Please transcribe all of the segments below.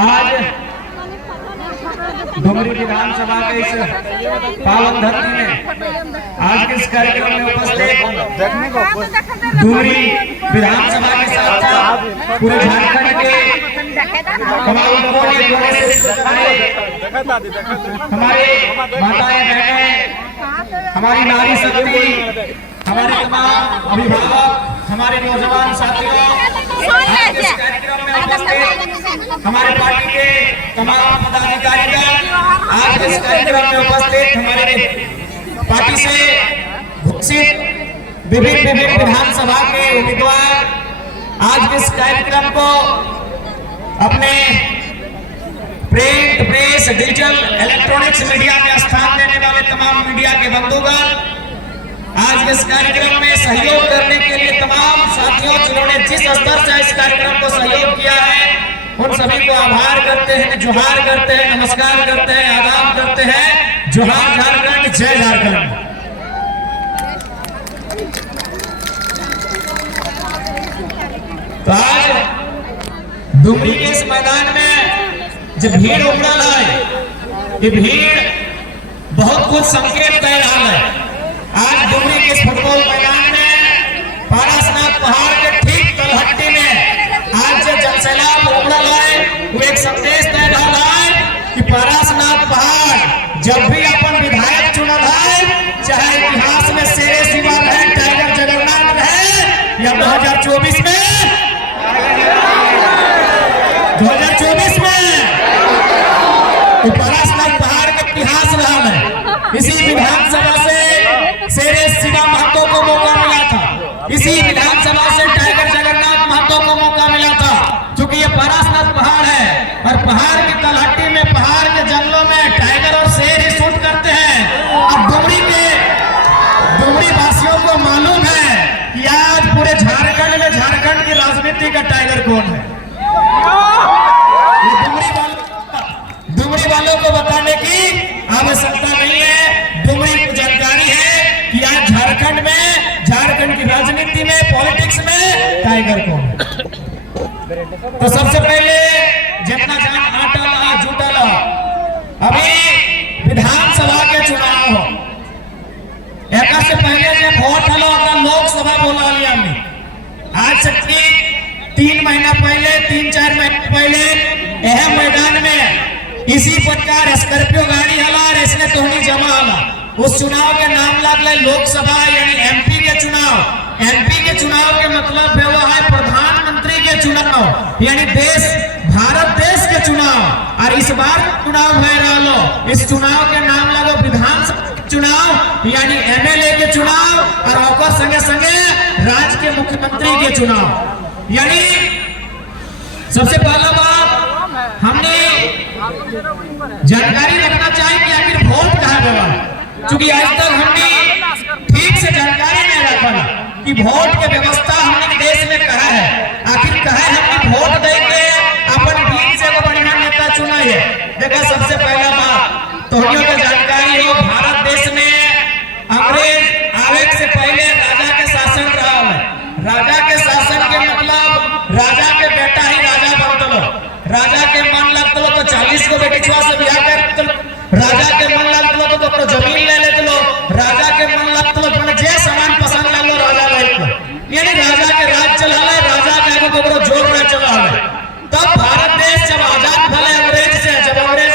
आज डुमरी विधानसभा के इस पावन धरती में आज के इस कार्यक्रम में उपस्थित डुमरी विधानसभा के साथ साथ पूरे झारखंड के तमाम लोगों ने हमारे माताएं बहनें, हमारी नारी शक्ति, हमारे तमाम अभिभावक, हमारे नौजवान साथियों, इस कार्यक्रम में उपस्थित हमारे पार्टी के तमाम पदाधिकारीगण, आज इस कार्यक्रम में उपस्थित हमारे पार्टी से घोषित विभिन्न विधानसभा के उम्मीदवार, आज इस कार्यक्रम को अपने print, press, digital, electronics media में स्थान देने वाले तमाम मीडिया के बंधुगण, आज इस कार्यक्रम में सहयोग करने के लिए तमाम साथियों जिन्होंने जिस स्तर से इस कार्यक्रम को सहयोग किया है, उन सभी को आभार करते हैं, जोहार करते हैं, नमस्कार करते हैं, आदाब करते हैं। जोहार झारखंड, जय झारखंड। तो आज डुमरी के इस मैदान में जब भीड़ उमड़ है, ये भीड़ बहुत कुछ संकेत दे रहा है। आज डुमरी के फुटबॉल मैदान में पारसनाथ पहाड़ के ठीक तलहटी में आज जो जनसैलाब उमड़ है, वो एक संदेश दे रहा है कि पारसनाथ पहाड़ जब भी अपन विधायक चुनल है, चाहे इतिहास में शेरे शिवा रहे, टाइगर जगन्नाथ रहे, या 2024 में 2024 में तो पारसनाथ पहाड़ का इतिहास रहा है। इसी विधानसभा से शेरे शिवा महतो को मौका मिला था, इसी विधानसभा से टाइगर जगन्नाथ महतो को मौका मिला था, क्योंकि ये पारसनाथ पहाड़ है और पहाड़ की तलहटी में, पहाड़ के जंगलों में टाइगर और शेर ही शूट करते हैं। अब डुमरी वासियों को मालूम है कि आज पूरे झारखंड में झारखंड की राजनीति का टाइगर कौन है। डुमरी वालों को बताने की आवश्यकता नहीं है, डुमरी को जानकारी है कि आज झारखंड में, झारखंड की राजनीति में, पॉलिटिक्स में टाइगर कौन है। तो सबसे पहले जितना जान आटा ला, जूटा ला, अभी विधानसभा के चुनाव हो, एक से पहले जब वोट हलो लोकसभा बोला लिया हमने। आज से 3 महीना पहले, 3-4 महीना पहले यह मैदान में इसी प्रकार स्कॉर्पियो गाड़ी हला और इसने तोहनी जमा हला। उस चुनाव के नाम लगल लोकसभा यानी एमपी के चुनाव। एमपी के चुनाव के मतलब है वो है प्रधानमंत्री के चुनाव, यानी देश, भारत देश के चुनाव। और इस बार चुनाव हो रहा, इस चुनाव के नाम लगो विधानसभा चुनाव यानी एमएलए के चुनाव, और संगे संगे राज्य के मुख्यमंत्री के चुनाव। यानी सबसे पहला बात हमने जानकारी रखना चाहिए कि आखिर वोट कहाँ देवा, क्योंकि आज तक हमने ठीक से जानकारी नहीं रखा कि वोट के व्यवस्था हमने देश में कहा है। आखिर कहा है हमने वोट देके अपन बीच से बढ़िया नेता चुना है। देखा, सबसे पहला बात तो को जानकारी हो, भारत देश में अंग्रेज आवे से पहले राजा के शासन रहा है। राजा के शासन के मतलब राजा के बेटा ही राजा बनतलो, राजा के मन लगतलो तो 40 को बेटी छुआ से ब्याह कर, राजा के मन लगतलो तो जमीन ले लेतलो, राजा के मन लगतलो तो जे सामान पसंद लगलो राजा ले लो, यानी राजा के राज चला है, राजा के आगे को जोर में चला है। तब भारत देश जब आजाद भले अंग्रेज से, जब अंग्रेज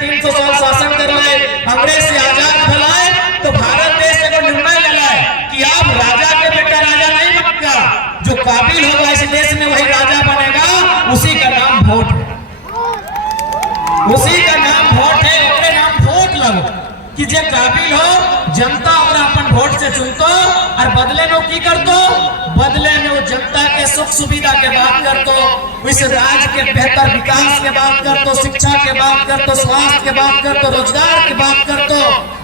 300 साल शासन कर रहे, अंग्रेज से आजाद भलाए, तो भारत देश को निर्णय लेला है कि अब राजा के बेटा राजा नहीं बनेगा, जो काबिल होगा इस देश में वही राजा बनेगा। उसी का नाम वोट है, उसी का नाम वोट है, अपने नाम वोट लगो कि जे काबिल हो जनता और अपन वोट से चुनतो, और बदले में की करतो, बदले में वो जनता के सुख सुविधा के बात करतो, इस राज्य के बेहतर विकास के बात करतो, शिक्षा के बात करतो, स्वास्थ्य के बात करतो, रोजगार की बात करतो।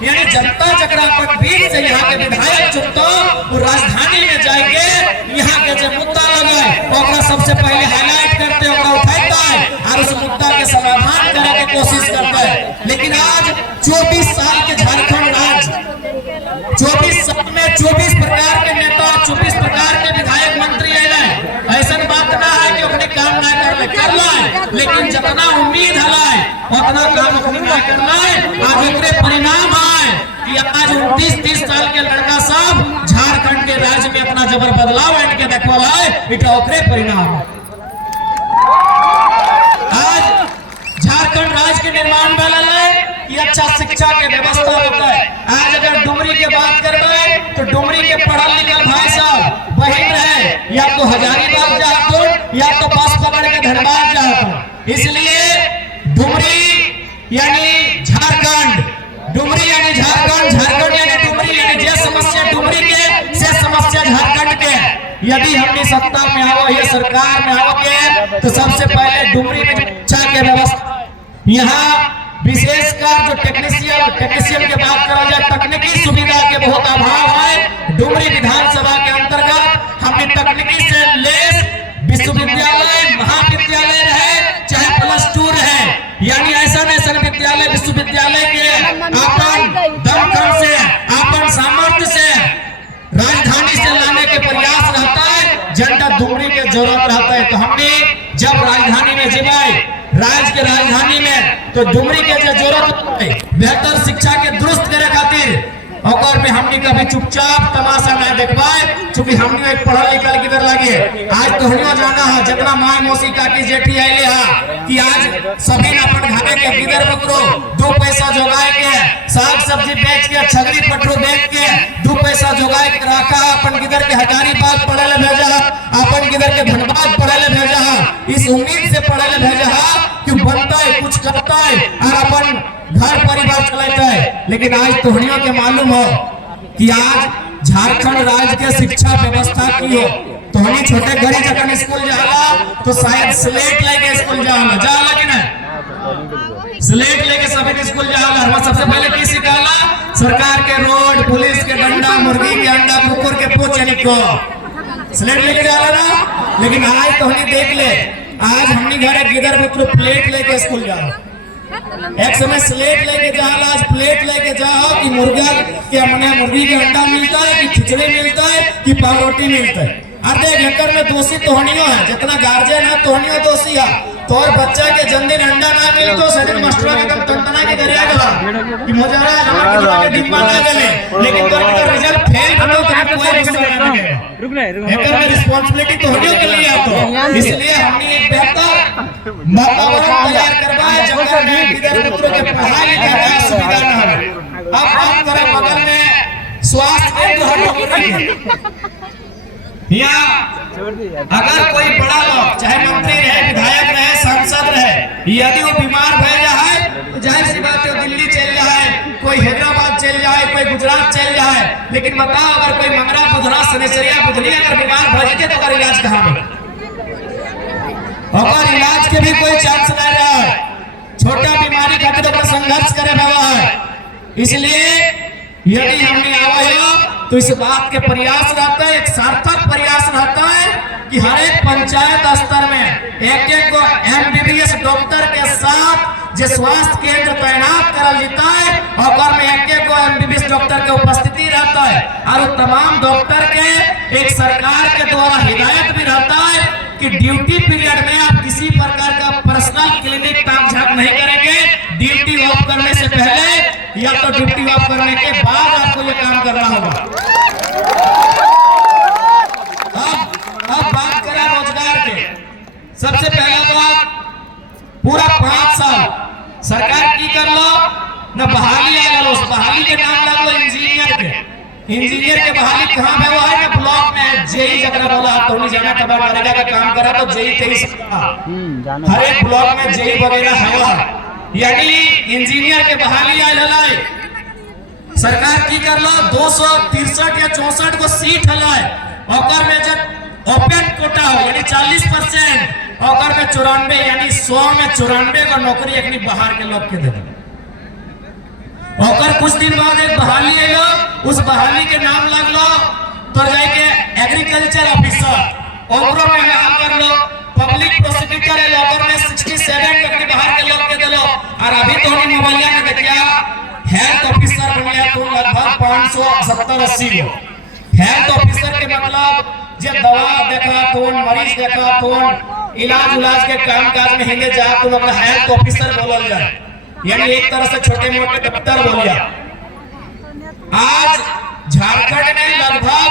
यानी जनता जकरा अपन बीच से यहाँ के विधायक चुनतो, वो राजधानी में जाएंगे, यहाँ के जो मुद्दा लगे और सबसे पहले हाईलाइट करते उठाता है और उस मुद्दा के समाधान करने की कोशिश करता है। लेकिन आज 24 साल के झारखंड राज्य, 24 साल में 24 प्रकार के नेता, 24 प्रकार के विधायक मंत्री आए, ऐसा बात ना है कि अपने काम ना कर ले, लेकिन जितना उम्मीद है उतना काम अपने ना करना है। आज ओकरे परिणाम है कि आज 29-30 साल के लड़का सब झारखंड के राज्य में अपना जबर बदलाव आन के देखवा है, इटा ओकरे परिणाम है। आज झारखंड राज्य के निर्माण वाला ये अच्छा शिक्षा के व्यवस्था होता है। आज अगर डुमरी के बात करबे तो डुमरी के पढ़ल लिखल भाई साहब बहिन रहे, या तो हजारीबाग जात हो या तो बस पकड़ के धनबाद जात हो। इसलिए डुमरी यानी झारखंड, डुमरी यानी झारखंड, झारखंड यानी डुमरी, यानी जे समस्या डुमरी के से समस्या झारखंड के। यदि हमने सत्ता में आओ या सरकार में आओ के तो सबसे पहले डुमरी में शिक्षा के व्यवस्था, यहाँ विशेषकर जो टेक्नीशियन के बात करा जाए, तकनीकी सुविधा के बहुत अभाव है। डुमरी विधानसभा के अंतर्गत हमने तकनीकी से लेस विश्वविद्यालय, महाविद्यालय रहे चाहे +2 रहे, यानी ऐसा विद्यालय विश्वविद्यालय के अपन दमखम से, अपन सामर्थ्य से राजधानी से लाने के प्रयास रहता है। जनता डुमरी के जरूरत रहता है। तो हमने जब राजधानी में जिबाई राज्य के राजधानी में तो डुमरी के जरूरत है बेहतर शिक्षा के दुरुस्त करे खातिर, और में हमने कभी चुपचाप तमाशा न देखवाए, क्योंकि हमने एक पढ़ल लिखल किधर लगे। आज तो हनियो जाना है जितना माय मौसी काकी जेठी आइले है कि आज सभी ने अपन घरे के किधर बकरो 2 पैसा जोगाए के साग सब्जी बेच के छगरी पटरू बेच के 2 पैसा जोगाए के रखा, अपन किधर के हजारीबाग पढ़े ले भेजा, अपन किधर के धनबाद पढ़े ले भेजा, इस उम्मीद से पढ़े ले भेजा कि बनता है कुछ करता है और अपन घर परिवार चलाता है। लेकिन आज तोहनियों के मालूम हो कि आज झारखंड राज्य के शिक्षा व्यवस्था की हो। तोहनी छोटे घड़ी जखन स्कूल जाला तो शायद स्लेट लेके स्कूल जाला कि नहीं, स्लेट लेके सभी स्कूल जाला। हम सबसे पहले की सिखाला, सरकार के रोड, पुलिस के डंडा, मुर्गी के अंडा, कुकुर के पूंछ यानी को स्लेट लेके जाला ना। लेकिन आज तोहनी देख ले, आज हमनी घरे किधर मित्र प्लेट लेके स्कूल जाओ। एक समय स्लेट लेके जाओ, आज प्लेट लेके जाओ कि मुर्गा के अपने मुर्गी के अंडा मिलता है कि खिचड़ी मिलता है कि पावरोटी मिलता है। अरे घर में दोषी तोहनियों है, जितना गार्जियन है तोहनियों दोषी है। तोर बच्चा के जन्मदिन अंडा ना मिल तो सदिन मास्टर के तब तंतना के गरिया गला कि मोजारा जमा के डिब्बा ना गले, लेकिन तोर का रिजल्ट फेल बनो तो कोई गुस्सा नहीं करेगा। एकर में रिस्पांसिबिलिटी तोहनियों के लिए है। तो इसलिए हमने एक बेहतर वातावरण तैयार करवाए जगह में किधर पुत्रों के पढ़ाई लिखाई का सुविधा ना हो। अब बात करें बगल में स्वास्थ्य केंद्र यहाँ अगर कोई बड़ा लोग चाहे मंत्री रहे, विधायक रहे, सांसद रहे, यदि वो बीमार भय जाए तो जाहिर सी बात है दिल्ली चल जाए, कोई हैदराबाद चल जाए, कोई गुजरात चल जाए। लेकिन बताओ अगर कोई मंगरा बुधना सनेसरिया बुधनी अगर बीमार भय जाए तो अगर इलाज कहाँ में, अगर इलाज के भी कोई चांस नहीं रहा है। छोटा बीमारी खातिर तो संघर्ष करे बाबा है। इसलिए यदि हमने आवा तो इस बात के प्रयास रहता है, एक सार्थक प्रयास रहता है कि हर एक पंचायत स्तर में एक को MBBS डॉक्टर के साथ जो स्वास्थ्य केंद्र तैनात करल जाता है, और में एक को MBBS डॉक्टर के उपस्थिति रहता है। और तमाम डॉक्टर के एक सरकार के द्वारा हिदायत भी रहता है कि ड्यूटी पीरियड में आप किसी प्रकार का पर्सनल क्लिनिक काम झाक नहीं करेंगे। ड्यूटी ऑफ करने से पहले या तो ड्यूटी ऑफ करने के बाद आपको ये काम करना होगा। अब बात करें रोजगार के, सबसे पहला बात पूरा 5 साल सरकार की कर लो न बहाली आया, उस बहाली के नाम लागो इंजीनियर के बहाली कहाँ पे वो है ना ब्लॉक में जेई जगह बोला तो नहीं जाना तब नरेगा का काम करा तो जेई 23 हर एक ब्लॉक में जेई वगैरह है, यानी इंजीनियर के बहाली आए। सरकार की कर लो 263 या 64 को सीट हलाए, और में जब ओपन कोटा हो यानी 40%, और में 94 यानी 100 में 94 का नौकरी अपनी बाहर के लोग के दे। और कुछ दिन बाद एक बहाली आएगा, उस बहाली के नाम लग लो तो जाके एग्रीकल्चर ऑफिसर, और में हाल कर लो पब्लिक प्रोसिक्यूटर है, लोगों में 67 अपने बाहर के लोग के दे लो। और अभी तो नहीं मोबाइल में देखिया हेल्थ ऑफिसर बन गया तो लगभग 570-80 गो हेल्थ ऑफिसर के मतलब जे दवा देखा तो मरीज देखा तो इलाज उलाज के काम काज में हिंदे जा तुम अपना हेल्थ ऑफिसर बोलल जाए, यानी एक तरह से छोटे मोटे दफ्तर बोल जा। आज झारखंड में लगभग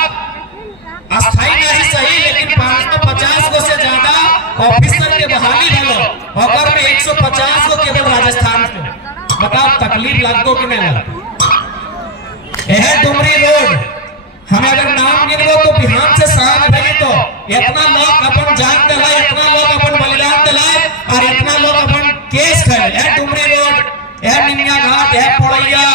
अस्थायी नहीं सही लेकिन 550 को से ज्यादा ऑफिसर के बहाली भलो और में 150 को केवल राजस्थान से। बताओ तकलीफ लगतो कि नहीं लगतो? यह डुमरी रोड हमें अगर नाम गिनबो तो बिहार से शाम भई तो इतना लोग अपन जान दिला, इतना लोग अपन बलिदान दिला और इतना लोग अपन केस खाए। यह डुमरी रोड, यह निमिया घाट, यह पोड़ैया,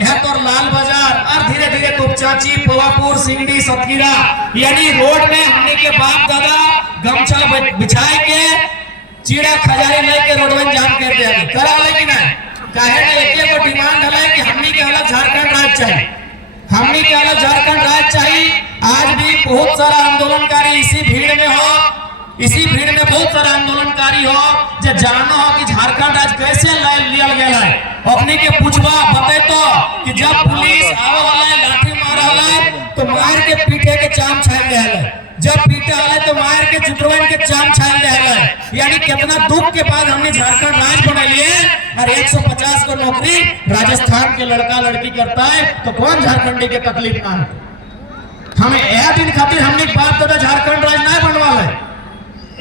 यह तो लाल बाजार और धीरे धीरे तुपचाची, पवापुर, सिंगडी, सतगिरा, यानी रोड में हमने के बाप दादा गमछा बिछाए के चीड़ा खजारी लेके रोडवन जाम कर दिया करा, लेकिन काहे ने एक को डिमांड है कि हमने के अलग झारखंड राज्य चाहिए, हमने के अलग झारखंड राज्य चाहिए। आज भी बहुत सारा आंदोलनकारी इसी भीड़ में हो, इसी भीड़ में बहुत सारा आंदोलनकारी हो जो जानो हो कि झारखंड राज्य कैसे लिया गया है। अपने के पूछवा बते तो कि जब पुलिस आवे वाला है लाठी मारा वाला है तो मार के पीठे के चाम छाल दे है, जब पीटे वाला है तो मार के जुटवन के चाम छाल दे है। यानी कितना दुख के बाद हमने झारखंड राज्य बना लिए और 150 को नौकरी राजस्थान के लड़का लड़की करता है तो कौन झारखंडी के तकलीफ ना है? हमें यह दिन खातिर हमने बाप दादा झारखंड राज्य नहीं बनवा है,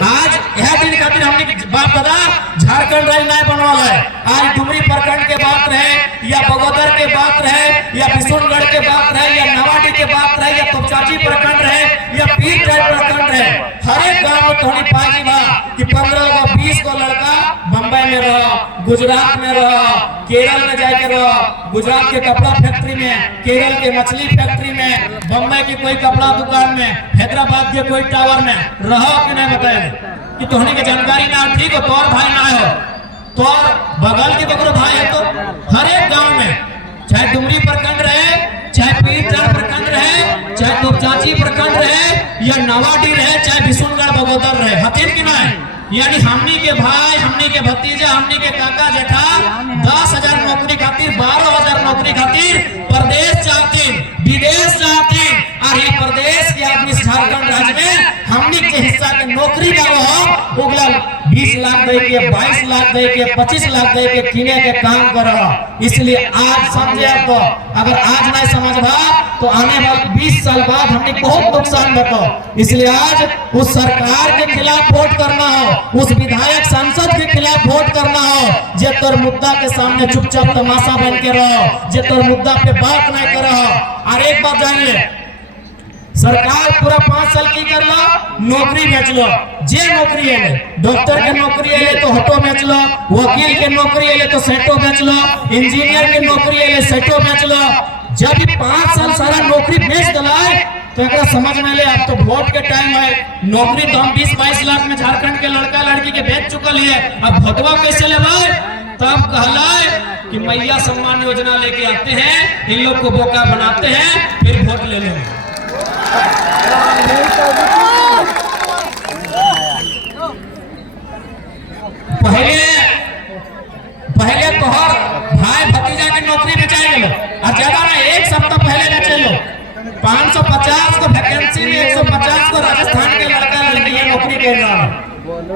आज यह दिन खातिर हमने बाप दादा झारखंड राज्य नहीं बनवा है। आज डुमरी प्रखंड के बात रहे या बगोदर के बात रहे या बिशुनगढ़ के बात रहे या नवाडी के बात रहे या तुपचाची प्रखंड रहे या पीर प्रखंड रहे, हर एक गांव में थोड़ी पाजी बा कि 15 को 20 को लड़का बम्बई में रहो, गुजरात में रहो, केरल में जाके रहो, गुजरात के कपड़ा फैक्ट्री में, केरल के मछली फैक्ट्री में, बम्बई की कोई कपड़ा दुकान में, हैदराबाद के कोई टावर में रहो कि नहीं बताए कि तोहनी के जानकारी ना ठीक हो, तोर भाई ना हो, तोर बगल के बकरो भाई है तो हर एक गांव में चाहे डुमरी प्रखंड रहे, चाहे पीरटार प्रखंड रहे, चाहे तुपचाची प्रखंड रहे या नवाडी रहे, चाहे बिशुनगढ़ बगोदर रहे, हथिन की नहीं, यानी हमनी के भाई, हमनी के भतीजा, हमनी के काका जेठा 10,000 नौकरी खातिर, 12,000 नौकरी खातिर प्रदेश चाहती, विदेश चाहती और ये प्रदेश के आदमी झारखंड राज्य में हमनी के हिस्सा के नौकरी ना हो उगला 20 लाख दे के, 22 लाख दे के, 25 लाख दे के किने के काम करो। इसलिए आज समझे तो अगर आज नहीं समझबा तो आने वाले 20 साल बाद हमने बहुत नुकसान बतो। इसलिए आज उस सरकार के खिलाफ वोट करना हो, उस विधायक सांसद के खिलाफ वोट करना हो जे तोर मुद्दा के सामने चुपचाप तमाशा बन के रहो, जे तोर मुद्दा पे बात नहीं करो। और एक बात जान ले, सरकार पूरा 5 साल की कर लो, नौकरी बेच लो, जे नौकरी है डॉक्टर के नौकरी है तो हटो बेच लो, वकील के नौकरी है तो सेटो बेच लो, इंजीनियर के नौकरी है सेटो बेच लो। जब 5 साल सारा नौकरी बेच दलाए तो एक समझ में ले अब तो वोट के टाइम है, नौकरी तो हम 20-22 लाख में झारखंड के लड़का लड़की के बेच चुकल है, अब भोटवा कैसे लेवाए? तब कहलाए कि मैया सम्मान योजना लेके आते हैं, इन लोग को बोका बनाते हैं, फिर वोट ले लेंगे। पहले तोहर भाई भतीजा की नौकरी बेचाई गलो और ज्यादा ना 1 सप्ताह पहले बेचे लो 550 को वैकेंसी में 150 को राजस्थान के लड़का लड़की नौकरी कर रहा है।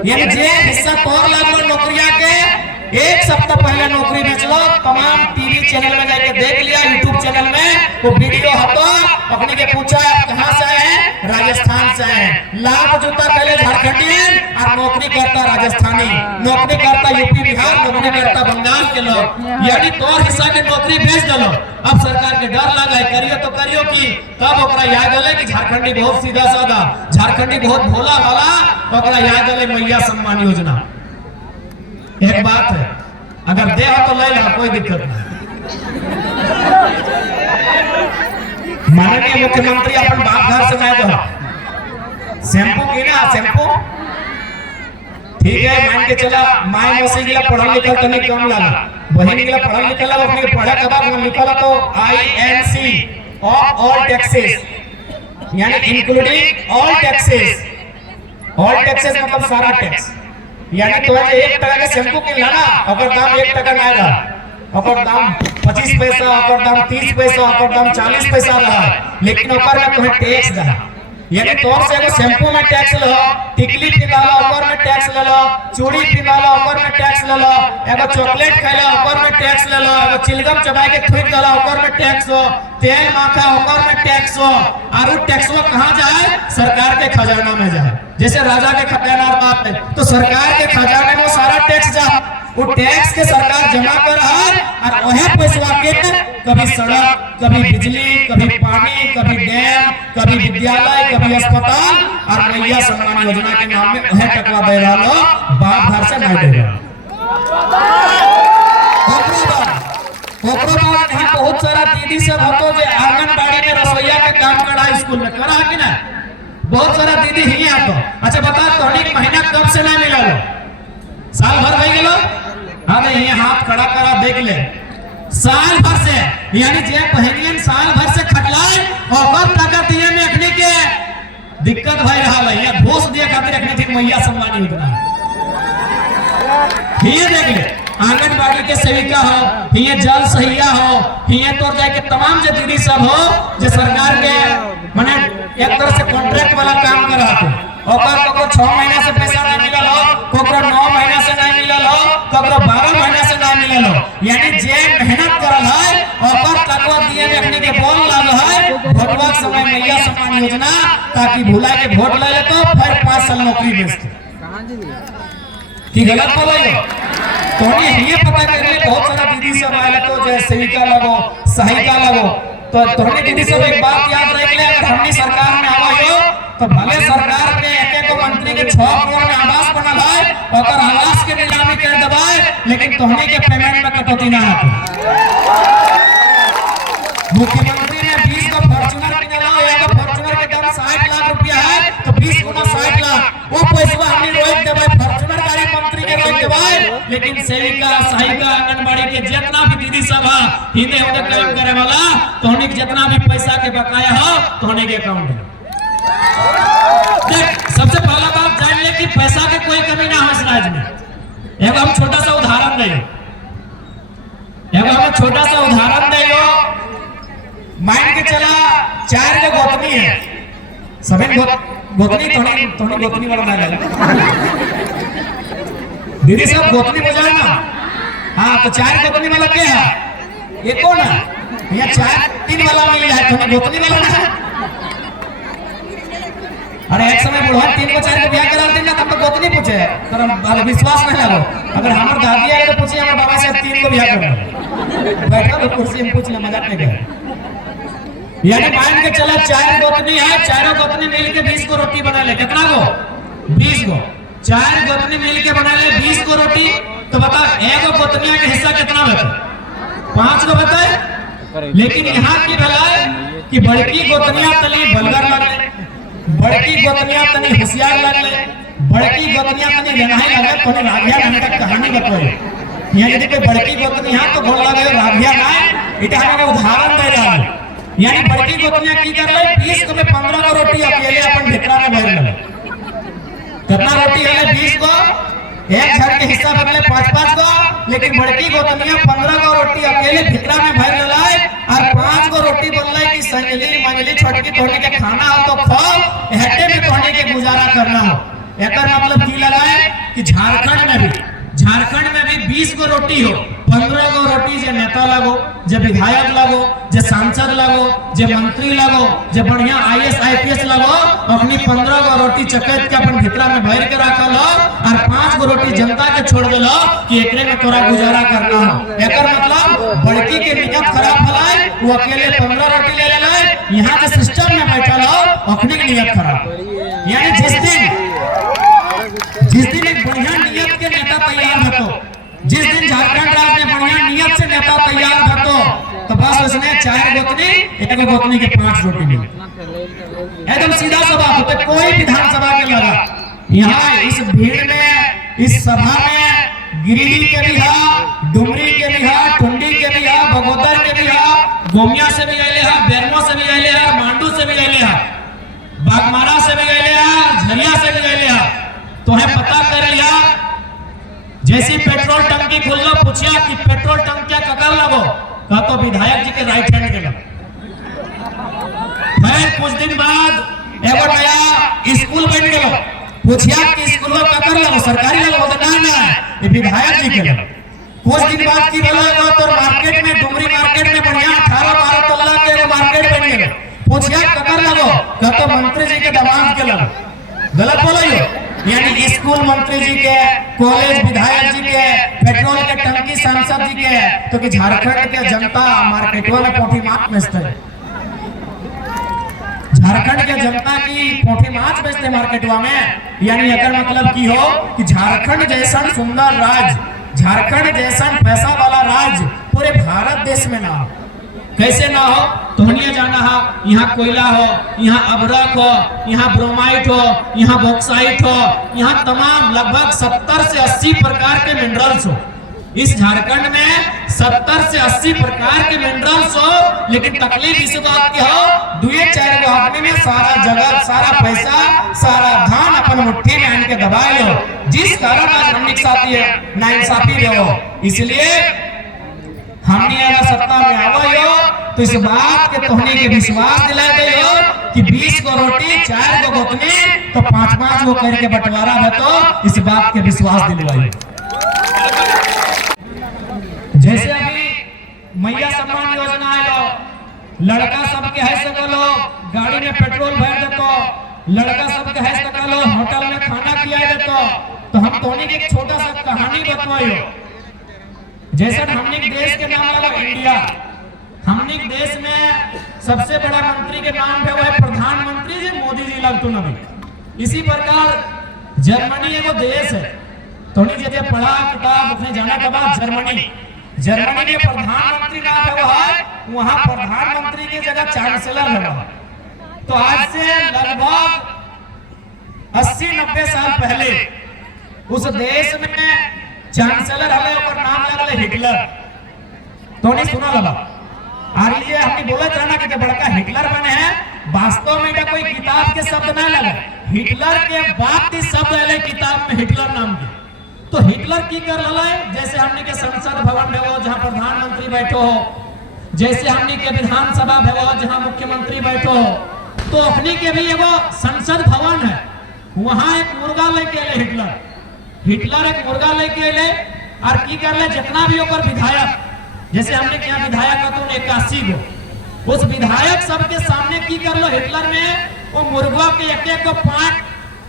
यानी जे हिस्सा तोर लागलो नौकरिया के 1 सप्ताह पहले नौकरी बेच लो। तमाम टीवी चैनल में जाके देख लिया, यूट्यूब चैनल में वो वीडियो हतो, अपने के पूछा आप कहां से आए हैं? राजस्थान से आए हैं। लाख जूता पहले झारखंडी और नौकरी करता राजस्थानी, नौकरी करता यूपी बिहार, नौकरी करता बंगाल के लोग। यानी तोर हिस्सा के नौकरी बेच दलो। अब सरकार के डर लगा है, करियो तो करियो की तब ओकरा याद आले कि झारखंडी बहुत सीधा साधा, झारखंडी बहुत भोला भाला, ओकरा याद आले मैया सम्मान योजना। एक बात है, अगर दे हो तो ले लो, कोई दिक्कत नहीं। माननीय मुख्यमंत्री अपन बाप घर से जाए दो शैम्पू की ना, शैम्पू ठीक है, मान के चला माई मौसी के पढ़ल लिखल तनी कम लगा, बहन के पढ़ल लिखल अपने पढ़े के बाद लिखल तो INC ऑफ ऑल टैक्सेस, यानी including all taxes. All taxes मतलब सारा टैक्स। यानी तो 1 टका के शैम्पू किन लाना ओकर दाम 1 टका ना रहा, ओकर दाम 25 पैसा, ओकर दाम 30 पैसा, ओकर दाम 40 पैसा रहा, लेकिन ओकर में कोई टैक्स रहा। यानी तोर से एगो शैम्पू में टैक्स लो, टिकली पिनाला ओकर में टैक्स ले लो, चूड़ी पिनाला ओकर में टैक्स ले लो, एगो चॉकलेट खाइला ओकर में टैक्स ले लो, एगो चिलगम चबाए के थूक देला ओकर में टैक्स हो, तेल माखा ओकर में टैक्स हो। और वो टैक्स वो कहां जाए? सरकार के खजाना में जाए। जैसे राजा के खजाना बात है तो सरकार के खजाने में सारा टैक्स जाए। वो टैक्स के सरकार जमा कर और वह पैसा के कभी सड़क, कभी बिजली, कभी पानी, कभी डैम, कभी विद्यालय, कभी अस्पताल और मैया सम्मान योजना के नाम में वह टकवा दे रहा लो, बाप घर से नहीं दे रहा। यहाँ बहुत सारा दीदी सब होतो जो आंगनबाड़ी में रसोईया के काम करा, स्कूल में करा कि ना, बहुत सारा दीदी ही आतो। अच्छा बता तो एक महीना कब से ना मिला लो? साल भर हो गेलो? हाँ नहीं, ये हाथ खड़ा करा देख ले, साल भर से, यानी जे बहनियन साल भर से खटलाए और ताकत ये में रखने के दिक्कत भई रहा है। ये घोष दिए खातिर रखने थी मैया सम्मान योजना। ये देख ले, आंगनबाड़ी के सेविका हो, ये जल सहिया हो, ये तो जाके तमाम जो दीदी सब हो जो सरकार के माने एक तरह से कॉन्ट्रैक्ट वाला काम कर रहा है। को 6 महीना से पैसा नहीं मिला लो, को 9 महीना से नहीं मिला लो, को 12 महीना से नहीं मिला लो। यानी जे मेहनत करल है और तकवा दिए में अपने के बोल लागो है भोटवा समय मैया सम्मान योजना, ताकि भुला के वोट ले ले तो फिर 5 साल नौकरी बेचते। की गलत बोल रही हो? तो ये पता कर ले, बहुत सारा दीदी सब आए तो जैसे सेविका लगो, सहायिका लगो, तो तोहनी दीदी सब एक बात याद रख ले, अगर हमनी सरकार में आवा हो तो भले सरकार के एक मंत्री के 6 करोड़ में आवास बनल है और आवास के नीलामी कर दबाए, लेकिन तोहनी के पेमेंट में कटौती ना आती। मुख्यमंत्री ने 20 को फॉर्च्यूनर किनला, एक फॉर्च्यूनर के दाम 60 लाख रुपया है तो 20 गुना 60 लाख, वो पैसा हमनी रोक देबे, फॉर्च्यूनर गाड़ी मंत्री के रोक देबे, लेकिन सेविका, सहायिका, आंगनबाड़ी के जितना भी दीदी सब है हिंदे होते काम करे वाला, तोहनी के जितना भी पैसा के बकाया हो तोहनी के अकाउंट में। देख, सबसे पहला बात जान ले कि पैसा के कोई कमी ना हो इस राज्य में। एगो हम छोटा सा उदाहरण दे, छोटा सा उदाहरण दे, मान के चला 4 गो गोतनी है, सभी गोतनी तोहनी गोतनी वाला ना ले दीदी सब गोतनी बुझाए ना। हाँ तो 4 गोतनी वाला क्या है? ये कौन है? यहाँ 4-3 वाला मिल जाए, तोहनी गोतनी वाला ना। अरे एक समय बुढ़वा 3 को 4 को ब्याह करा देना तब तो गोतनी पूछे, तो विश्वास नहीं लगो। अगर हमारे दादी आए तो पूछिए हमारे बाबा से 3 को ब्याह करना, बैठा तो कुर्सी में पूछ ले, मजाक नहीं कर। यानी मान के चला 4 गोतनी है, 4 गोतनी मिल के 20 को रोटी बना ले। कितना गो? 20 गो। 4 गोतनी मिल के बना ले 20 को रोटी, तो बता एगो गोतनिया के हिस्सा कितना बचे? 5 को बताए। लेकिन यहाँ की भलाई कि बड़की गोतनिया तनी बलगर लगे, बड़की गोतनिया तनी होशियार लगे, बड़की गोतनिया तनी लेनाई लगे, तो राधिया नाटक कहानी बताए। यहाँ यदि कोई बड़की गोतनी यहाँ तो बोल लगे राधिया ना, इटा हमारा उदाहरण दे रहा है। यानी बड़की गोतनिया की कर ले 20 को में 15 को रोटी अकेले अपन भितरा में भर ले। कितना रोटी है? 20 को, एक घर के हिस्सा बदले 5-5 को, लेकिन बड़की गोतनिया 15 को रोटी अकेले भितरा में भर ले और 5 को रोटी बनले की संजली मंजली छोटकी तोहनी के खाना हो तो खाओ, हटे में तोहनी के गुजारा करना हो। एकर मतलब की लगाए कि झारखंड में भी 20 को रोटी हो, 15 को रोटी जे नेता लगो, जे विधायक लगो, जे सांसद लगो, जे मंत्री लगो, जे बढ़िया IAS IPS लगो, अपनी 15 को रोटी चकत के अपन भितरा में भर के रखल हो और 5 को रोटी जनता के छोड़ देलो कि एकरे में तोरा गुजारा करना हो। एकर मतलब बड़की के नियत खराब भलाए, वो अकेले 15 रोटी ले ले, यहाँ के सिस्टम में बैठल हो अपनी की नियत खराब। यानी जिस दिन एक बढ़िया नियत के नेता तैयार होतो, जिस दिन झारखंड राज्य में बढ़िया नियत से नेता तैयार होतो, तो बस उसने 4 गोतनी, एक गोतनी के 5 रोटी मिली। एकदम सीधा सा बात होता, कोई विधानसभा के लगा यहाँ इस भीड़ में, इस सभा में गिरिडीह के भी है, डुमरी के भी है, टुंडी के भी है, बगोदर के भी है, गोमिया से भी आए हैं, बेरमो से भी आए हैं, मांडू से भी आए हैं, बागमारा से भी आए हैं, झरिया से भी आए हैं। तो है पता कर लिया, जैसी पेट्रोल टंकी खोल लो, पूछिया कि पेट्रोल टंकी ककर लगो, कहा तो विधायक जी के राइट हैंड के लग। फिर कुछ दिन बाद एगो नया स्कूल बन गेलो, पूछिया कि स्कूल में ककर लगो, सरकारी लगो तो ना ये विधायक जी के लगो। कुछ दिन बाद की बोला एगो तो मार्केट में, डुमरी मार्केट में बढ़िया 18-12 तल्ला के एगो मार्केट बन गेलो, पूछिया ककर लगो, कहतो मंत्री जी के दामाद के लगो। गलत बोला यो, यानी स्कूल मंत्री जी के, कॉलेज विधायक जी के, पेट्रोल के टंकी सांसद जी के, तो कि झारखंड के जनता मार्केटवा में पोठी माछ बेचते है। झारखंड के जनता की पोठी माछ बेचते मार्केटवा में, यानी एकर मतलब की हो कि झारखंड जैसा सुंदर राज्य, झारखंड जैसा पैसा वाला राज्य पूरे भारत देश में ना हो। कैसे ना हो? तो हनिया जाना है, यहाँ कोयला हो, यहाँ अबरक हो, यहाँ ब्रोमाइट हो, यहाँ बॉक्साइट हो, यहाँ तमाम लगभग 70 से 80 प्रकार के मिनरल्स हो। इस झारखंड में 70 से 80 प्रकार के मिनरल्स हो, लेकिन तकलीफ इस बात की हो, 2-4 आदमी में सारा जगत, सारा पैसा, सारा धन अपन मुट्ठी में आन के दबाए लो, जिस कारण आज हमने साथी है नाइंसाफी हो। इसलिए हमने अगर सत्ता में आवो तो इस बात के तोहने के विश्वास दिला दे हो कि 20 को रोटी 4 को गोतनी तो 5-5 को करके बंटवारा है, तो इस बात के विश्वास दिलवाई। जैसे अभी मैया सम्मान योजना आयो, लड़का सबके है सकलो गाड़ी में पेट्रोल भर देतो, लड़का सबके है सकलो होटल में खाना खिला देतो। तो हम तोहने की एक छोटा सा कहानी बतवाइयो। जैसे हमने देश के नाम लगा इंडिया, हमने देश में सबसे बड़ा मंत्री के नाम पे वो है प्रधानमंत्री जी मोदी जी लगतो नबी। इसी प्रकार जर्मनी एगो देश है, तो जब पढ़ा किताब उसने जाना के बाद जर्मनी में प्रधानमंत्री नाम है वो है, वहाँ प्रधानमंत्री की जगह चांसलर है। तो आज से लगभग 80-90 साल पहले उस देश में चांसलर हमें ऊपर नाम लगल हिटलर। तो नहीं सुना लगा और ये हमने बोला जाना कि बड़का हिटलर बने हैं, वास्तव में ये कोई किताब के शब्द ना लगे, हिटलर के बाद शब्द आए किताब में हिटलर नाम के। तो हिटलर की कर रहा है, जैसे हमने के संसद भवन में हो जहाँ प्रधानमंत्री बैठो हो, जैसे हमने के विधानसभा भवन जहाँ मुख्यमंत्री बैठो हो, तो अपनी के भी एगो संसद भवन है, वहाँ एक मुर्गा लेके आए हिटलर एक मुर्गा लेके आए और की कर ले जितना भी ओकर विधायक, जैसे हमने क्या विधायक तो 81 गो, उस विधायक सबके सामने की कर लो हिटलर में वो मुर्गा के एक-एक को पांच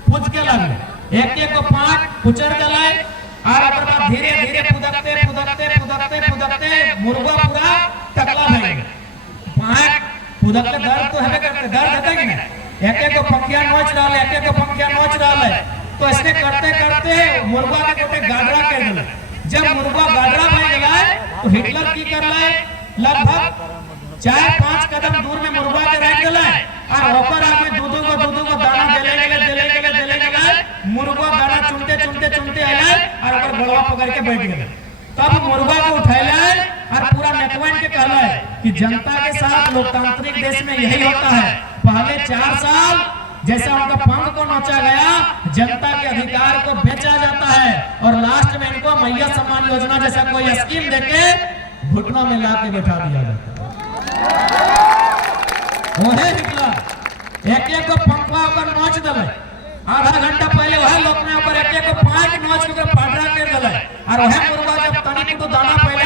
पूछ के लगे, एक-एक को पांच पुचर गलाए और बाद धीरे-धीरे पुदकते मुर्गा पूरा टकला भए गए। पांच पुदकते दर्द तो है करते, दर्द होता कि नहीं, एक-एक को पंखिया नोच रहा है, एक-एक को पंखिया नोच रहा है। तो ऐसे करते करते मुर्गा के गोटे गाडरा कर दिला। जब मुर्गा गाडरा बन गया तो हिटलर की कर रहा है, लगभग 4-5 कदम दूर में मुर्गा के रख दिला और ओकर आगे दूधो को दाना देले गेले मुर्गा दाना चुनते आइला और ओकर गलवा पकड़ के बैठ गेले। तब मुर्गा को उठैला और पूरा नेतवन के कहला कि जनता के साथ लोकतांत्रिक देश में यही होता है, पहले 4 साल जैसा उनका पंख को नोचा गया, जनता के अधिकार को बेचा जाता है और लास्ट में इनको मैया सम्मान योजना जैसा कोई स्कीम देके घुटनों में लाके बैठा दिया जाता है। एक-एक को पंखवा ऊपर नोच दिले, आधा घंटा पहले वह लोग ने ऊपर एक-एक को 5 नोच के पाटरा कर दिले और वह मुर्गा जब तनिक तो दाना पहले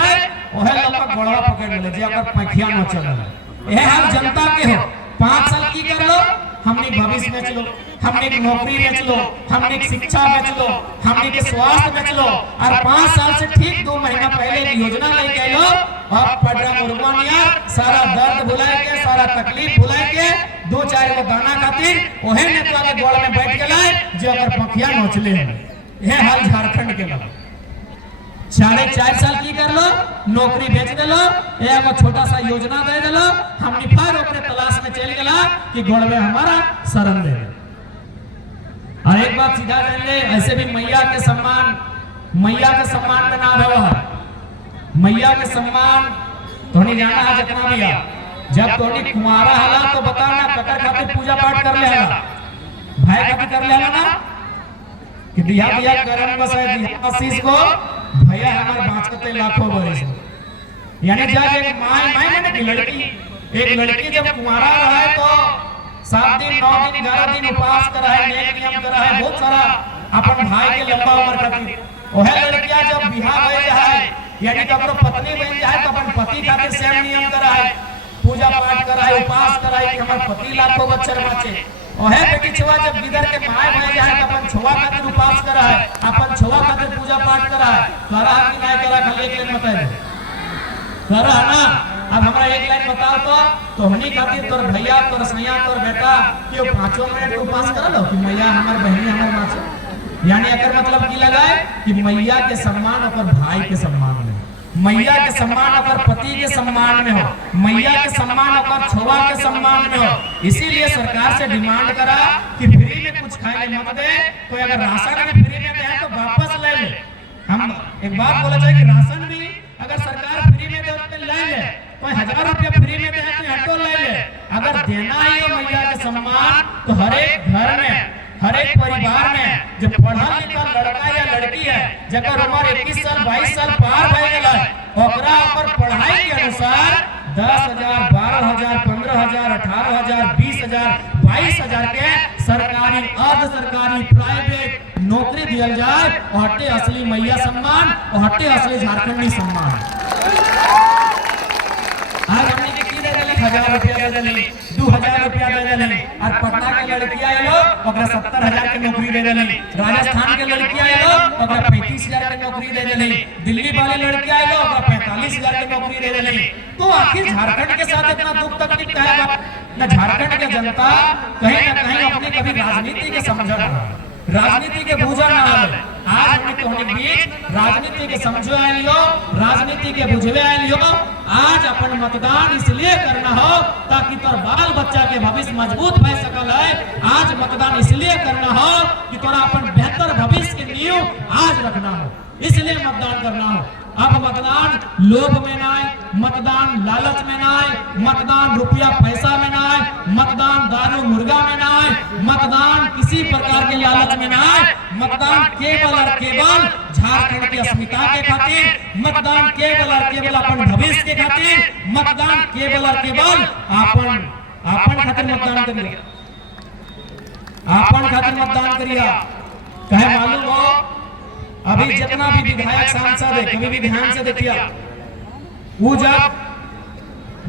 वह लोग का गोड़वा पकड़ ले जे ओकर पंखिया नोच दिले। यह हाल जनता के हो। 5 साल की कर लो, हमने भविष्य बेच लो, हमने नौकरी बेच लो, हमने शिक्षा बेच लो, हमने स्वास्थ्य बेच लो और 5 साल से ठीक 2 महीना पहले एक योजना लेके आए लो। अब पटरा मुर्गा निया सारा दर्द भुलाए के, सारा तकलीफ भुलाए के 2-4 को दाना खातिर ओहे नेता के गोड़ में बैठ गए जो अगर पंखिया नोचले हैं। यह हाल झारखंड के लगा। 4.5 साल की कर लो, नौकरी बेच दे लो, एगो छोटा सा योजना दे दे लो, हमने फिर अपने तलाश में चल गया कि गोड़वे हमारा शरण दे। और एक बात सीधा जान ले, ऐसे भी मैया के सम्मान में ना व्यवहार, मैया के सम्मान तोनी जाना है जितना भी है। जब तोनी कुमारा हला तो बताना ककर खातिर पूजा पाठ कर ले हला, भाई खातिर कर ले हला ना कि दिया करम बसाए दिया आशीष को भैया हमारे बाँचते लाखों बरस। यानी जब एक माई माने की लड़की, एक लड़की जब कुंवारा रहा है तो 7 दिन 9 दिन 11 दिन उपवास करा है, नेक नियम करा है, बहुत सारा अपन भाई के लंबा उम्र खातिर। ओहे लड़कियां जब बिहार हो जाए यानी कि अपनो पत्नी बन जाए तो अपन पति खातिर सेम नियम करा है, पूजा पाठ करा है, उपवास करा है कि हमार पति लाखों बच्चर बचे। ओहे बेटी छुआ जब गिदर के माय बन जाए तो अपन छुआ खातिर उपवास करा है, अपन छुआ खातिर पूजा पाठ करा है। करा कि नहीं करा, खाली एक लाइन बता दे करा ना। अब हमरा एक लाइन बताओ तो हमनी खातिर तोर भैया तोर सैया तोर बेटा क्यों 5 मिनट उपवास कर लो कि मैया हमार बहनी हमार माँ से। यानी अगर मतलब की लगाए कि मैया के सम्मान और भाई के सम्मान में, मैया के सम्मान और पति के सम्मान में हो, मैया के सम्मान और छुआ के सम्मान में हो। इसीलिए सरकार से डिमांड करा कि फ्री में कुछ खाने मत दे, कोई अगर राशन में फ्री में दे तो वापस ले ले। हम एक बात बोला जाए कि राशन भी अगर सरकार फ्री में दे तो ले ले, कोई 1000 रुपया फ्री में दे तो हटो ले ले। अगर देना ही है मैया के सम्मान तो हर एक घर में हर एक परिवार में जो पढ़ा लिखा लड़का या लड़की है जकर उम्र 21 साल 22 साल पार भय गेल है, ओकरा ऊपर पढ़ाई के अनुसार 10,000 12,000 15,000 18,000 20,000 22,000 के सरकारी अर्ध सरकारी प्राइवेट नौकरी दिया जाए। और हटे असली मैया सम्मान और हटे असली झारखंडी सम्मान। आज हमने के की दे देली 1000 रुपया दे देली, 2000 रुपया दे देली। और पटना के लड़कियां आइलो ओकरा 70,000 के नौकरी दे देली, राजस्थान के लड़कियां आइलो ओकरा 35,000 के नौकरी दे देली, दिल्ली वाली लड़कियां आइलो ओकरा 45,000 के नौकरी दे देली। तो आखिर झारखंड के साथ इतना दुख तकलीफ काहे बा? ना झारखंड के जनता कहीं ना कहीं अपने कभी राजनीति के समझ राजनीति के बूझा ना आवे। आज हमने तोहनी बीच राजनीति के समझो आइलियो, राजनीति के बुझवे आइलियो। आज अपन मतदान इसलिए करना हो ताकि तोर बाल बच्चा के भविष्य मजबूत भय सकल है। आज मतदान इसलिए करना हो कि तोरा अपन बेहतर भविष्य के नींव आज रखना हो, इसलिए मतदान करना हो। अब मतदान लोभ में ना आए, मतदान लालच में ना आए, मतदान रुपया पैसा में ना आए, मतदान दारू मुर्गा में ना आए, मतदान किसी प्रकार के लालच में ना आए। मतदान केवल और केवल झारखंड की अस्मिता के खातिर, मतदान केवल और केवल अपन भविष्य के खातिर, मतदान केवल और केवल अपन खातिर मतदान करिए, अपन खातिर मतदान करिए। कहे मालूम हो अभी जितना भी विधायक सांसद है कभी भी ध्यान से देखिए, वो जब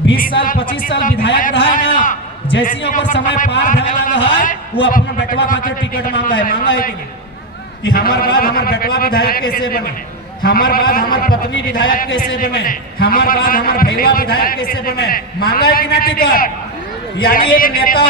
20 साल 25 साल विधायक रहा है ना, जैसी ओकर समय पार भए लगा है वो अपना बेटवा खातिर टिकट मांगा है कि नहीं कि हमार बाद हमार बेटवा विधायक कैसे बने, हमार बाद हमार पत्नी विधायक कैसे बने, हमार बाद हमार भैया विधायक कैसे बने। मांगा है कि ना टिकट? यानी एक नेता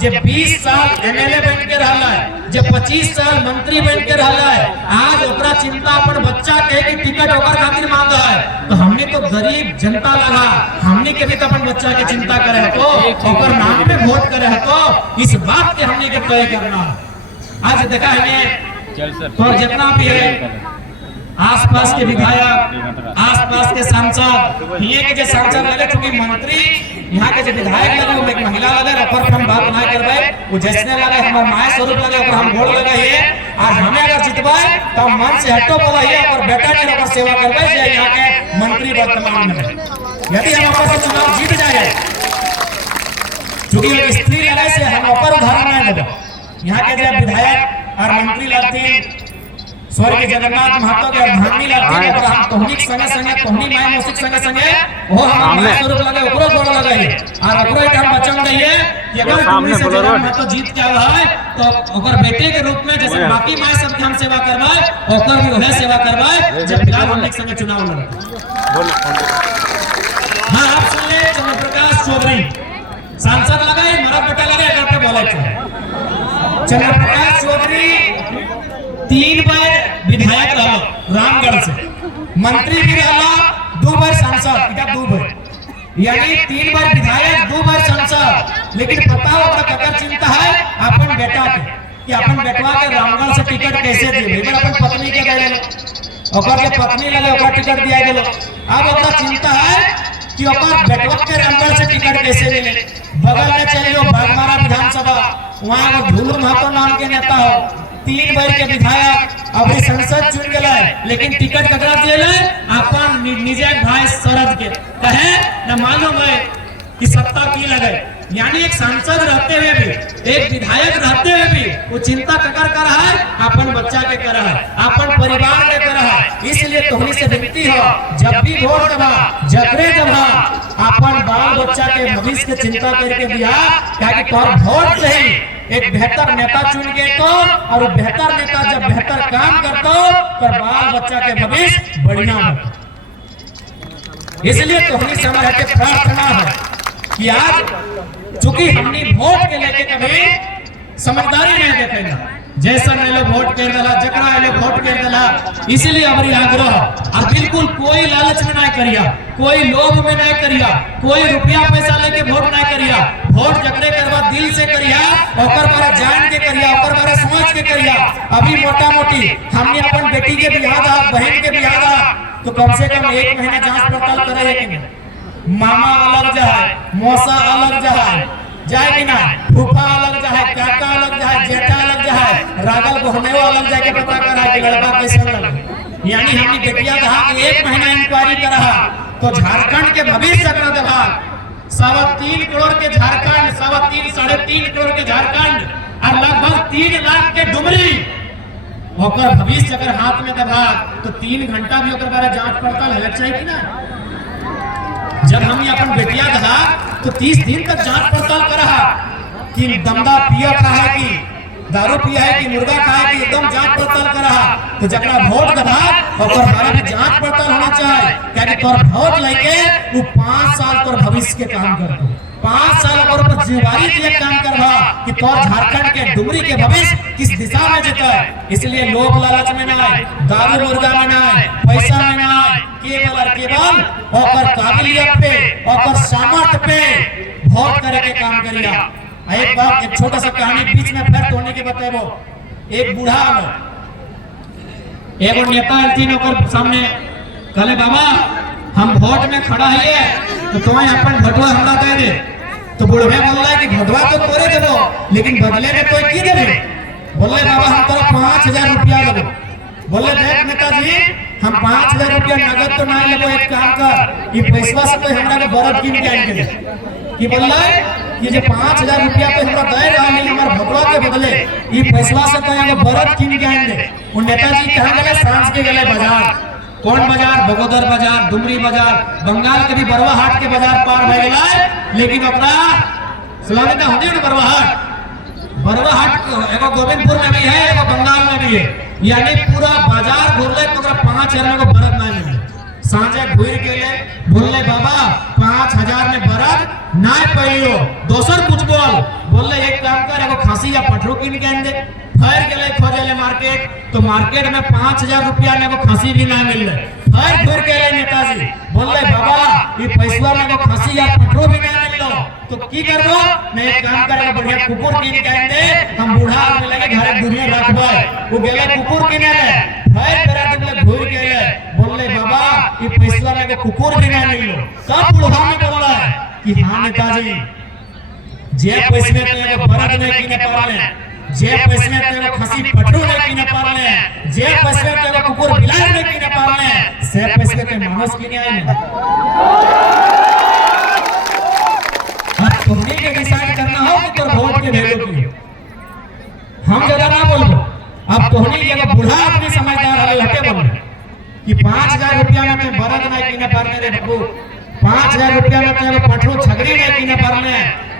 जब 20 साल एमएलए बन के रहला है, जब 25 साल मंत्री बन के रहला है, आज ओकरा चिंता अपन बच्चा के कि टिकट ओकर खातिर मांगा है। तो हमने तो गरीब जनता लगा, हमने के भी तो अपन बच्चा के चिंता करे है तो ओकर नाम पे वोट करे है तो इस बात के हमने के तय करना। आज देखा है तो जितना भी है आसपास के विधायक, आसपास के सांसद, ये के जो सांसद लगे क्योंकि मंत्री यहाँ के जो विधायक लगे वो एक महिला लगे, रफर हम बात ना करबे, वो जैसने लगे हमार माय स्वरूप लगे ओकर हम गोड़ लगे है। आज हमें अगर जितबाए तो मन से हटो बोला है और बेटा ने ओकर सेवा करबे जे यहाँ के मंत्री वर्तमान में। यदि हम ओकर से चुनाव जीत जाए क्योंकि एक स्त्री लगे से हम ओकर उदाहरण नहीं देबो। यहाँ के जो विधायक और मंत्री लगती स्वर्ग जगन्नाथ महतो के अर्धांगिनी लगती और हम तोहनिक संगे संगे तोहनी माय मौसिक संगे संगे वो हम माय स्वरूप लगे ओकरो गोड़ लगे और ओकरो के हम बचन दइए कि अगर सामने से जगन्नाथ महतो जीत के आवा है तो ओकर बेटे के रूप में जैसे बाकी माय सब के हम सेवा करवाए ओकर भी वह सेवा करवाए जब फिलहाल हम संगे चुनाव लड़े। हां आप सुन ले चंद्रप्रकाश चौधरी सांसद लगे मरा बेटा लगे करके बोले चंद्रप्रकाश चौधरी 3 बार विधायक रहा रामगढ़ से, मंत्री भी रहा, 2 बार सांसद, इधर 2 बार यानी 3 बार विधायक 2 बार सांसद। लेकिन पता हो ककर चिंता है अपन बेटा के कि अपन बेटवा के रामगढ़ से टिकट कैसे दिए, अपन पत्नी के दे देलो, ओकर के पत्नी लगे ओकर टिकट दिया गेलो। अब ओकरा चिंता है कि ओकर बेटवा के रामगढ़ से टिकट कैसे मिले। बगल में चलियो बागमारा विधानसभा, वहां धुलू महतो नाम के नेता हो, 3 बार के विधायक अभी संसद चुन गया है, लेकिन टिकट ककरा दिले अपन निजे भाई शरद के कहे न मालूम है कि सत्ता की लगे यानी एक सांसद रहते हुए भी, एक विधायक रहते हुए भी वो चिंता ककर कर रहा है, अपन बच्चा के कर रहा है, अपन परिवार के कर रहा है। इसलिए तुम्ही से विनती हो, जब भी वोट दबा जबरे दबा अपन बाल बच्चा के भविष्य के चिंता करके दिया, क्या कि तोर वोट से ही एक बेहतर नेता चुन के तो, और बेहतर नेता जब बेहतर काम करता तो बाल बच्चा के भविष्य बढ़िया हो। इसलिए तुम्ही समय के प्रार्थना है कि आज चूंकि हमने वोट के लेके कभी समझदारी नहीं देखेगा, जैसा ने लोग वोट कर दिला, जकरा लोग वोट कर दिला, इसीलिए हमारी आग्रह और बिल्कुल कोई लालच में नहीं करिया, कोई लोभ में नहीं करिया, कोई रुपया पैसा लेके वोट नहीं करिया। वोट जकरे करवा दिल से करिया, ओकर बारे जान के करिया, ओकर बारे समझ के करिया। अभी मोटा मोटी हमने अपन बेटी के बियाह दा, बहन के बियाह दा, तो कम से कम 1 महीना जांच पड़ताल करे कि नहीं। मामा अलग जाए, मौसा अलग जाए कि ना, फूफा अलग जाए, काका अलग जाए, जेठा अलग जाए, रागल बहनेवा अलग जाके पता करा कि लड़का कैसे लगा। यानी हमने बेटिया कहा कि 1 महीना इंक्वायरी करा, तो झारखंड के भविष्य जगह दबा 3.25 करोड़ के झारखंड, 3.5 करोड़ के झारखंड और लगभग 3 लाख के डुमरी होकर भविष्य अगर हाथ में दबा, तो 3 घंटा भी होकर बारे जांच पड़ताल है चाहिए कि ना। जब हम अपन बेटिया दहा तो 30 दिन तक जांच पड़ताल करा कि दमदा पिया खा है कि दारू पिया है कि मुर्गा खा है कि एकदम जांच पड़ताल करा। तो जकरा वोट दबा और बारे में जांच पड़ताल होना चाहिए, क्या कि तोर वोट लेके वो 5 साल तोर भविष्य के काम कर, 5 साल और ऊपर जिम्मेवारी के काम करवा कि तोर झारखंड के डुमरी के भविष्य किस दिशा में जेता है। इसलिए लोभ लालच में ना आए, दारू मुर्गा में ना आए, पैसा में ना आए, केवल और केवल ओकर काबिलियत पे, ओकर सामर्थ्य पे वोट करे के काम करिया। एक बात, एक छोटा सा कहानी बीच में फिर तोड़ने के बताएबो। एक बूढ़ा एगो नेता अलथीन, ओकर सामने कहले बाबा हम वोट में खड़ा है तो तुम्हें अपन भटवा हमरा दे दे। तो बुढ़वे बोल रहा है कि भटवा तो तोरे देबो, लेकिन बदले में कोई की देबे। बोले बाबा हम तोरा 5000 रुपया देबो। बोले देख नेताजी हम 5000 रुपया नगद तो नहीं लेबो, एक काम कर ये पैसा से तो हमरा को बरफ कीन के आके दे। कि बोल रहा है ये जो 5000 रुपया तो हमरा दे रहा है हमार भटवा के बदले, ये पैसा से तो एगो बरफ कीन के आके दे। वो नेताजी कहां गए? सांझ के गए बाजार। कौन बाजार? बगोदर बाजार, डुमरी बाजार, बंगाल के भी बरवा हाट के बाजार पार हो गया। लेकिन ओकरा सलामी तो होती है बरवा हाट, बरवा हाट एगो गोविंदपुर में भी है, एगो बंगाल में भी है। यानी पूरा बाजार घूरले तो 5000 में बरत नहीं मिले। सांझे घूर के ले बोलले बाबा 5000 में बरत नहीं पाइयो, दोसर कुछ बोल। एक काम कर एगो खांसी या पठरू किन के आन दे। फिर गए खोजे मार्केट, तो मार्केट में 5000 रुपया में वो खांसी भी ना मिल रहे। फिर घूर के ले नेताजी बोले बाबा ये पैसा में वो खांसी या पठरू भी ना मिल लो, तो की करबो? मैं एक काम करेगा बढ़िया कुकुर किन के आन दे, हम बूढ़ा आदमी लगे घरे दुनिया रखबे। वो गेले कुकुर किने ले, फिर बेरा दिन घूर के ले बोले बाबा ये पैसा में वो कुकुर भी ना मिल लो। सब बूढ़ा में बोल रहा है कि हां नेताजी जे पैसे में तो एगो बरत नहीं किने पाले, जे पैसे में तो खसी पटरू नहीं किने पाले, जे पैसे में तो कुकुर बिलार नहीं किने पाले, से पैसे के मानस किने आए ना। अब तुमने के डिसाइड करना हो कि तोर वोट के वैल्यू की। हम ज्यादा ना बोलबो। अब तोहनी एगो बूढ़ा आदमी समझदार हले हटे बोल कि 5000 रुपया में मैं बरत नहीं किने पाले रे बाबू, 5000 रुपया में तो पटरू छगरी नहीं किने पाले,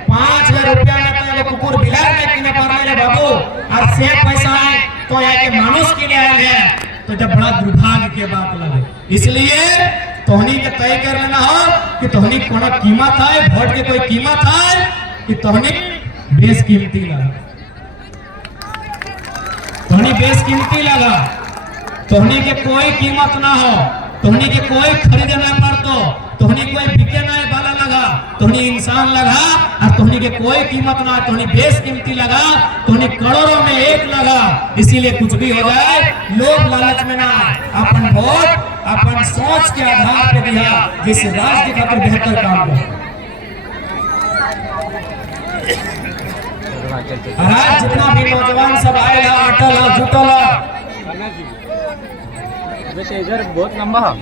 5000 रुपया में तो कुकुर बिलार में किने पाले रे बाबू, और से पैसा है तो याके मानुष किने आए हैं, तो जब बड़ा दुर्भाग्य के बात लगे। इसलिए तोहनी के तय कर लेना हो कि तोहनी कोनो कीमत है, वोट के कोई कीमत है कि तोहनी बेशकीमती लगा, तोहनी बेशकीमती लगा, तोहनी के कोई कीमत ना हो, तोहनी के कोई खरीदे ना पड़तो, तोहनी कोई बिके ना वाला लगा, तोहनी इंसान लगा, और तोहनी के कोई कीमत ना, तोहनी बेशकीमती लगा, तोहनी करोड़ों में एक लगा। इसीलिए कुछ भी हो जाए लोग लालच में ना, अपन वोट अपन सोच के आधार पे दिया, जिससे राष्ट्र के खातिर बेहतर काम हो। आज जितना भी नौजवान सब आए हैं, अटल जुटल वैसे इधर बहुत लंबा है।